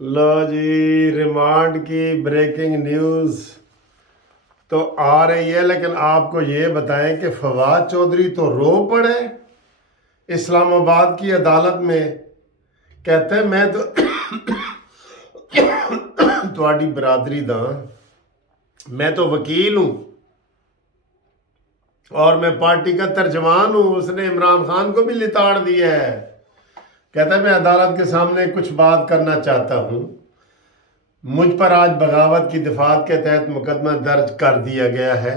लो जी, remand की breaking news तो आ रही है, लेकिन आपको ये बताएं कि फवाद चौधरी तो रो पड़े इस्लामाबाद की अदालत में। कहते हैं मैं तो ਤੁਹਾਡੀ बरादरी दा, मैं तो वकील हूँ और मैं पार्टी का तर्जमान हूँ। उसने इमरान खान को भी लिताड़ दिया है। कहता है मैं अदालत के सामने कुछ बात करना चाहता हूँ। मुझ पर आज बगावत की दफात के तहत मुकदमा दर्ज कर दिया गया है।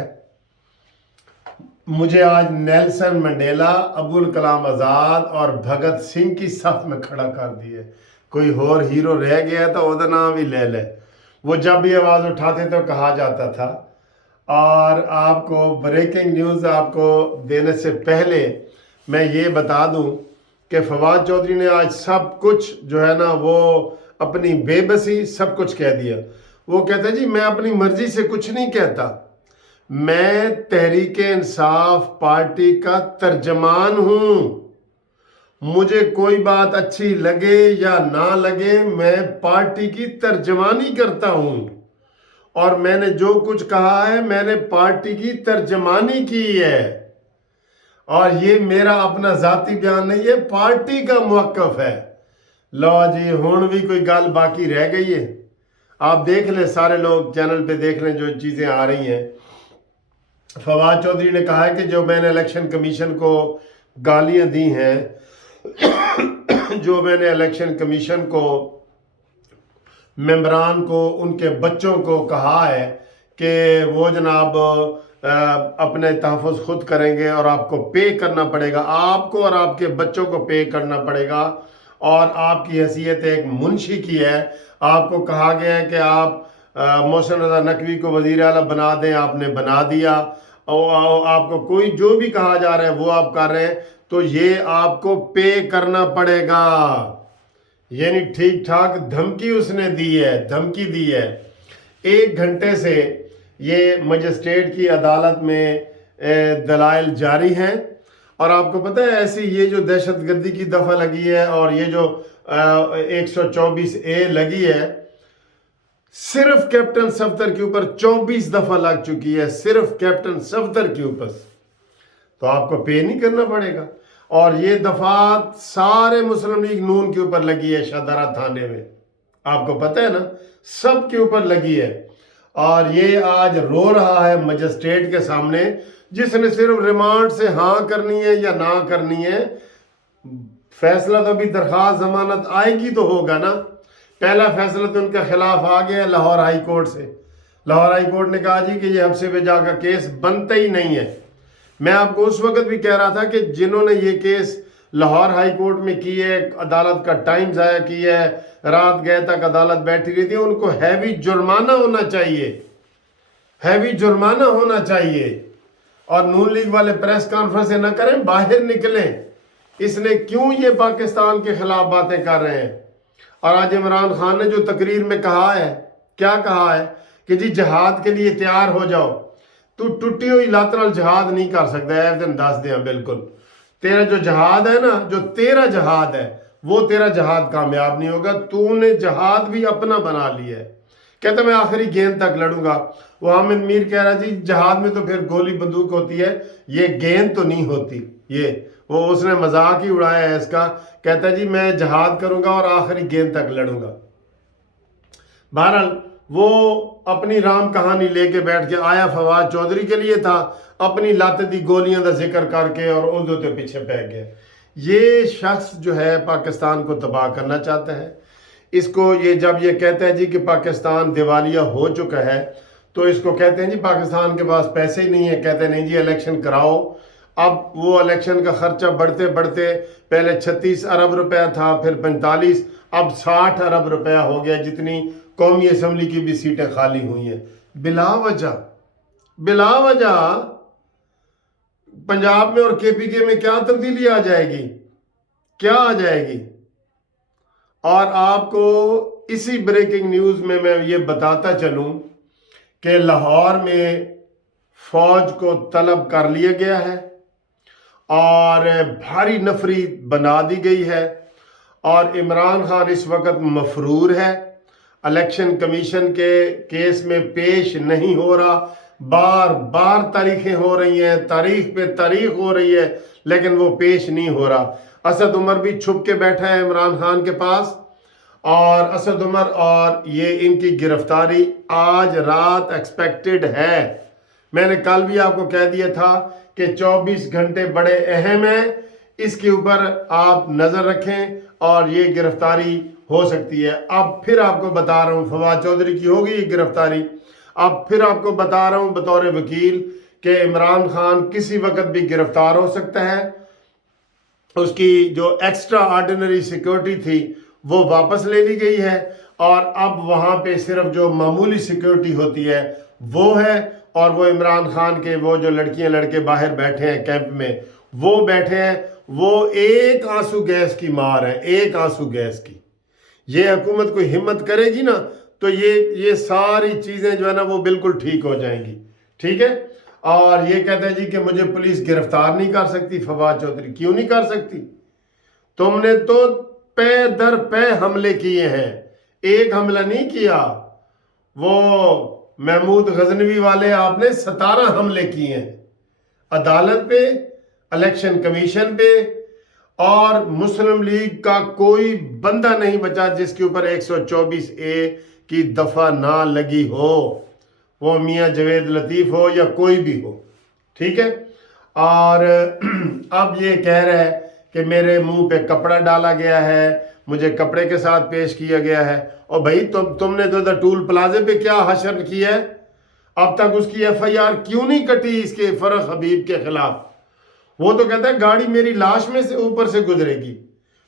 मुझे आज नेल्सन मंडेला, अब्दुल कलाम आज़ाद और भगत सिंह की सफ में खड़ा कर दिया। कोई और हीरो रह गया तो उसका नाम भी ले ले। वो जब भी आवाज़ उठाते तो कहा जाता था। और आपको ब्रेकिंग न्यूज़ आपको देने से पहले मैं ये बता दूं कि फवाद चौधरी ने आज सब कुछ जो है ना, वो अपनी बेबसी सब कुछ कह दिया। वो कहता है जी मैं अपनी मर्जी से कुछ नहीं कहता, मैं तहरीक इंसाफ पार्टी का तर्जमान हूं। मुझे कोई बात अच्छी लगे या ना लगे, मैं पार्टी की तर्जमानी करता हूं और मैंने जो कुछ कहा है मैंने पार्टी की तर्जमानी की है। और ये मेरा अपना जाती बयान नहीं है, पार्टी का मौक़िफ़ है। लो जी, हुण भी कोई गल बाकी रह गई है। आप देख लें, सारे लोग चैनल पे देख लें जो चीज़ें आ रही हैं। फवाद चौधरी ने कहा है कि जो मैंने इलेक्शन कमीशन को गालियां दी हैं, जो मैंने इलेक्शन कमीशन को, मेंबरान को, उनके बच्चों को कहा है कि वो जनाब अपने तहफ़्फ़ुज़ खुद करेंगे और आपको पे करना पड़ेगा, आपको और आपके बच्चों को पे करना पड़ेगा। और आपकी हैसियत एक मुंशी की है। आपको कहा गया है कि आप मोहसिन रज़ा नकवी को वज़ीर आला बना दें, आपने बना दिया। और आपको कोई जो भी कहा जा रहा है वो आप कर रहे हैं, तो ये आपको पे करना पड़ेगा। यानी ठीक ठाक धमकी उसने दी है, धमकी दी है। 1 घंटे से ये मजिस्ट्रेट की अदालत में दलाइल जारी हैं। और आपको पता है ऐसी ये जो दहशतगर्दी की दफ़ा लगी है और ये जो 124A लगी है, सिर्फ कैप्टन सफदर के ऊपर 24 दफ़ा लग चुकी है, सिर्फ कैप्टन सफदर के ऊपर। तो आपको पे नहीं करना पड़ेगा। और ये दफात सारे मुस्लिम लीग नून के ऊपर लगी है, शाहदरा थाने में, आपको पता है ना, सब के ऊपर लगी है। और ये आज रो रहा है मजिस्ट्रेट के सामने, जिसने सिर्फ रिमांड से हाँ करनी है या ना करनी है। फैसला तो अभी दरखास्त जमानत आएगी तो होगा ना। पहला फैसला तो उनके खिलाफ आ गया लाहौर हाई कोर्ट से। लाहौर हाई कोर्ट ने कहा जी कि ये हफ्से बेजा का केस बनता ही नहीं है। मैं आपको उस वक्त भी कह रहा था कि जिन्होंने ये केस लाहौर हाई कोर्ट में की है, अदालत का टाइम ज़ाया किया है, रात गए तक अदालत बैठी रही थी, उनको हैवी जुर्माना होना चाहिए, हैवी जुर्माना होना चाहिए। और नून लीग वाले प्रेस कॉन्फ्रेंस न करें, बाहर निकलें, इसने क्यों ये पाकिस्तान के खिलाफ बातें कर रहे हैं। और आज इमरान खान ने जो तकरीर में कहा है, क्या कहा है कि जी जहाद के लिए तैयार हो जाओ। तू टुटी हुई लात नाल जहाद नहीं कर सकता है, दिन दस दिया बिल्कुल। तेरा जो जहाद है ना, जो तेरा जहाद है, वो तेरा जहाद कामयाब नहीं होगा। तूने जहाद भी अपना बना लिया है। कहता मैं आखिरी गेंद तक लड़ूंगा। वो हामिद मीर कह रहा जी जहाद में तो फिर गोली बंदूक होती है, ये गेंद तो नहीं होती। ये वो उसने मजाक ही उड़ाया है इसका। कहता जी मैं जहाद करूंगा और आखिरी गेंद तक लड़ूंगा। बहरहाल वो अपनी राम कहानी लेके बैठ के आया फवाद चौधरी के लिए था, अपनी लात दी गोलियां का जिक्र करके और उर्दू के पीछे पै गया। ये शख्स जो है पाकिस्तान को तबाह करना चाहता है। इसको ये जब ये कहता है जी कि पाकिस्तान दिवालिया हो चुका है, तो इसको कहते हैं जी पाकिस्तान के पास पैसे ही नहीं है। कहते हैं नहीं जी इलेक्शन कराओ। अब वो इलेक्शन का खर्चा बढ़ते बढ़ते पहले 36 अरब रुपया था, फिर 45, अब 60 अरब रुपया हो गया, जितनी कौमी असम्बली की भी सीटें खाली हुई हैं। बिला वजह पंजाब में और KPK में क्या तब्दीली आ जाएगी, क्या आ जाएगी। और आपको इसी ब्रेकिंग न्यूज़ में मैं ये बताता चलूं कि लाहौर में फौज को तलब कर लिया गया है और भारी नफरी बना दी गई है। और इमरान खान इस वक्त मफरूर है। इलेक्शन कमीशन के केस में पेश नहीं हो रहा, बार बार तारीखें हो रही हैं, तारीख पे तारीख हो रही है, लेकिन वो पेश नहीं हो रहा। असद उमर भी छुप के बैठा है इमरान खान के पास, और असद उमर और ये इनकी गिरफ्तारी आज रात एक्सपेक्टेड है। मैंने कल भी आपको कह दिया था कि 24 घंटे बड़े अहम हैं, इसके ऊपर आप नज़र रखें और ये गिरफ्तारी हो सकती है। अब फिर आपको बता रहा हूँ फवाद चौधरी की होगी ये गिरफ्तारी। अब फिर आपको बता रहा हूँ बतौर वकील कि इमरान खान किसी वक्त भी गिरफ्तार हो सकता है। उसकी जो एक्स्ट्रा ऑर्डिनरी सिक्योरिटी थी वो वापस ले ली गई है, और अब वहाँ पे सिर्फ जो मामूली सिक्योरिटी होती है वो है, और वो इमरान खान के वो जो लड़कियां लड़के बाहर बैठे हैं कैंप में, वो बैठे हैं, वो एक आंसू गैस की मार है, एक आंसू गैस की। ये हुकूमत कोई हिम्मत करेगी ना तो ये सारी चीज़ें जो है ना वो बिल्कुल ठीक हो जाएंगी, ठीक है। और ये कहते हैं जी कि मुझे पुलिस गिरफ्तार नहीं कर सकती। फवाद चौधरी क्यों नहीं कर सकती? तुमने तो पे दर पे हमले किए हैं, एक हमला नहीं किया। वो महमूद गजनवी वाले आपने 17 हमले किए हैं अदालत पे, इलेक्शन कमीशन पे, और मुस्लिम लीग का कोई बंदा नहीं बचा जिसके ऊपर 124A की दफा ना लगी हो, वो मियां जवेद लतीफ हो या कोई भी हो, ठीक है। और अब ये कह रहा है कि मेरे मुंह पे कपड़ा डाला गया है, मुझे कपड़े के साथ पेश किया गया है। और भाई तुमने तो टूल प्लाजे पे क्या हशर किया है? अब तक उसकी FIR क्यों नहीं कटी इसके फरख हबीब के खिलाफ? वो तो कहता है गाड़ी मेरी लाश में से ऊपर से गुजरेगी,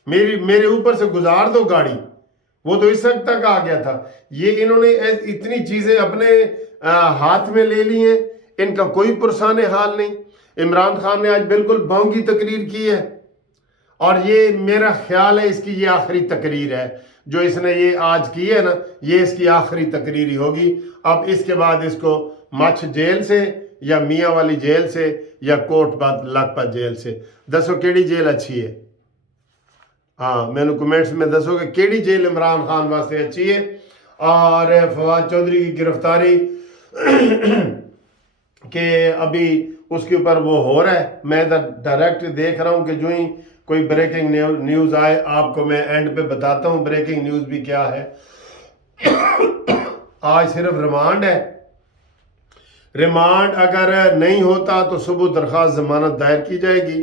मेरे ऊपर से गुजार दो गाड़ी। वो तो इस हद तक आ गया था। ये इन्होंने इतनी चीजें अपने हाथ में ले ली हैं, इनका कोई पुरसान हाल नहीं। इमरान खान ने आज बिल्कुल भौंगी तकरीर की है, और ये मेरा ख्याल है इसकी ये आखिरी तकरीर है जो इसने ये आज की है ना, ये इसकी आखिरी तकरीर ही होगी। अब इसके बाद इसको मछ जेल से या मियाँ वाली जेल से या कोट लखपत जेल से, दसो केड़ी जेल अच्छी है? हाँ, मैंने कमेंट्स में दसो कि केड़ी जेल इमरान खान वास्ते अच्छी है। और फवाद चौधरी की गिरफ्तारी के अभी उसके ऊपर वो हो रहा है, मैं डायरेक्ट देख रहा हूँ कि जो ही कोई ब्रेकिंग न्यूज़ आए आपको मैं एंड पे बताता हूँ ब्रेकिंग न्यूज़ भी क्या है। आज सिर्फ रिमांड है, रिमांड अगर नहीं होता तो सुबह दरख्वास्त जमानत दायर की जाएगी,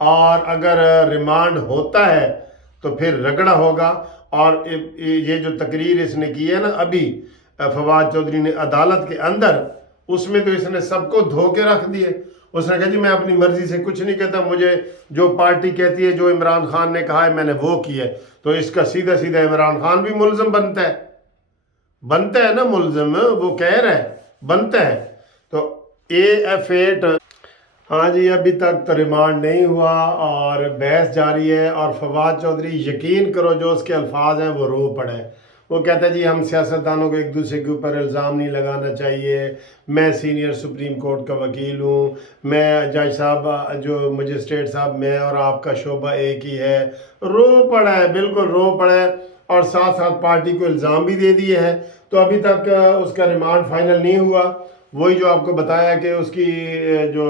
और अगर रिमांड होता है तो फिर रगड़ा होगा। और ये जो तकरीर इसने की है ना अभी फवाद चौधरी ने अदालत के अंदर, उसमें तो इसने सबको धोके रख दिए। उसने कहा जी मैं अपनी मर्जी से कुछ नहीं कहता, मुझे जो पार्टी कहती है, जो इमरान खान ने कहा है मैंने वो किया है। तो इसका सीधा सीधा इमरान खान भी मुलजम बनता है ना, मुलजम वो कह रहा है बनता है। तो AF8 हाँ जी, अभी तक तो रिमांड नहीं हुआ और बहस जारी है। और फवाद चौधरी यकीन करो जो उसके अल्फाज हैं वो रो पड़े। वो कहता है जी हम सियासतदानों को एक दूसरे के ऊपर इल्ज़ाम नहीं लगाना चाहिए, मैं सीनियर सुप्रीम कोर्ट का वकील हूँ, मैं जज साहब जो मजिस्ट्रेट साहब मैं और आपका शोबा एक ही है। रो पड़ा है, बिल्कुल रो पड़ा है, और साथ साथ पार्टी को इल्ज़ाम भी दे दिए है। तो अभी तक उसका रिमांड फाइनल नहीं हुआ। वही जो आपको बताया कि उसकी जो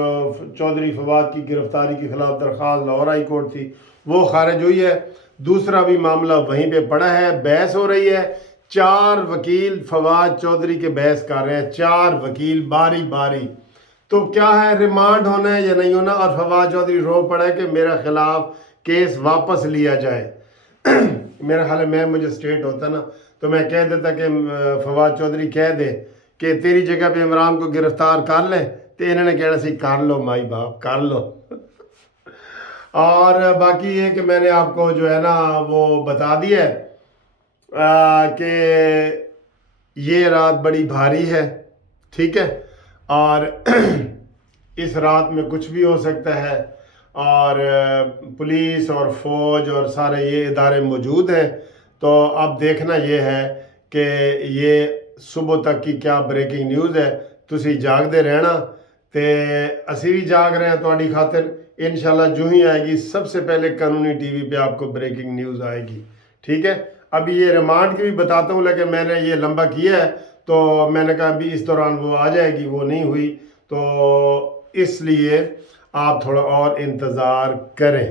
चौधरी फवाद की गिरफ्तारी के खिलाफ दरख्वास्त लाहौर हाई कोर्ट थी वो खारिज हुई है। दूसरा भी मामला वहीं पे पड़ा है, बहस हो रही है। 4 वकील फवाद चौधरी के बहस कर रहे हैं, 4 वकील बारी बारी। तो क्या है, रिमांड होना है या नहीं होना? और फवाद चौधरी रो पड़ा है कि मेरा खिलाफ केस वापस लिया जाए। मेरा ख्याल है मैं मुझे स्टेट होता ना तो मैं कह देता कि फवाद चौधरी कह दे कि तेरी जगह पे इमरान को गिरफ्तार कर ले, तो इन्होंने कहना सी कर लो माई बाप कर लो। और बाकी ये कि मैंने आपको जो है ना वो बता दिया है कि ये रात बड़ी भारी है, ठीक है। और इस रात में कुछ भी हो सकता है, और पुलिस और फौज और सारे ये इदारे मौजूद हैं। तो अब देखना ये है कि ये सुबह तक की क्या ब्रेकिंग न्यूज़ है। तुसी जागते रहना, तो असी भी जाग रहे हैं तुहाडी खातिर। इंशाल्लाह जो ही आएगी सबसे पहले कानूनी TV पे आपको ब्रेकिंग न्यूज़ आएगी, ठीक है। ابھی یہ ریمانڈ کی بھی بتاتا ہوں، لیکن میں نے یہ لمبا کیا ہے تو میں نے کہا ابھی اس دوران وہ آ جائے گی، وہ نہیں ہوئی، تو اس لیے آپ تھوڑا اور انتظار کریں۔